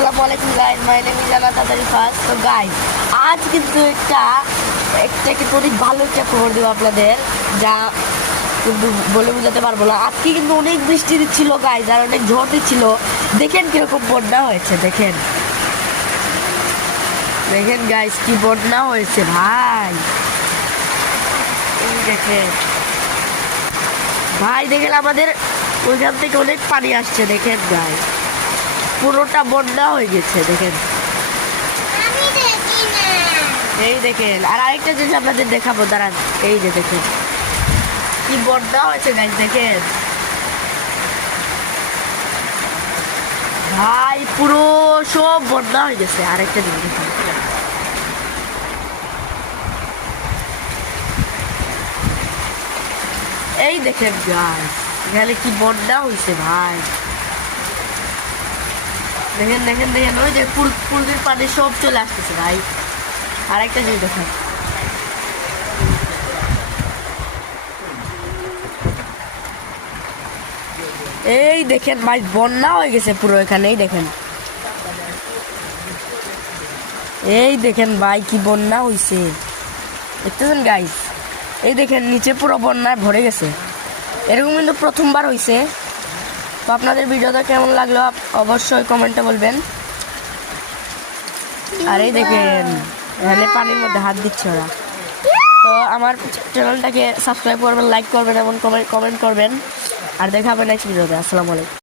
আসসালামু আলাইকুম guys, my name is আনা তাতারি ফার্স্ট। তো গাইস, আজ কিন্তু একটা কিন্তু অনেক ভালো একটা খবর দেবো আপনাদের, যা কিন্তু বলে বোঝাতে পারবো না। আজকে কিন্তু অনেক বৃষ্টি দিচ্ছিল গাইস, আর অনেক ঝড় দিচ্ছিল। দেখেন কিরকম বন্যা হয়েছে, দেখেন দেখেন গাইস, কি বন্যা হয়েছে ভাই। এই দেখেন ভাই, দেখেন আমাদের ওইখান থেকে অনেক পানি আসছে। দেখেন গাইস, পুরোটা বন্যা হয়ে গেছে। দেখেন, এই দেখেন, আর আরেকটা জিনিস আপনাদের দেখাবো, দাঁড়ান। এই যে দেখেন কি বন্যা হয়েছে গাইস, দেখেন ভাই, পুরো সব বন্যা হয়ে গেছে। আরেকটা জিনিস দেখেন, এই দেখেন গাইস, এখানে কি বন্যা হয়েছে ভাই। দেখেন দেখেন দেখেন, ওই যে পুরীর পানি সব চলে আসতেছে ভাই। আরেকটা জিনিস দেখেন, এই দেখেন ভাই, বন্যা হয়ে গেছে পুরো এখানে। এই দেখেন ভাই, কি বন্যা হয়েছে দেখতেছেন গাইস। এই দেখেন নিচে পুরো বন্যায় ভরে গেছে। এরকম কিন্তু প্রথমবার হয়েছে। তো আপনাদের ভিডিওটা কেমন লাগলো অবশ্যই কমেন্টে বলবেন। আর এই দেখেন এখানে পানির মধ্যে হাত দিচ্ছে ওরা। তো আমার চ্যানেলটাকে সাবস্ক্রাইব করবেন, লাইক করবেন এবং কমেন্ট করবেন। আর দেখা হবে নেক্সট ভিডিওতে। আসসালামু আলাইকুম।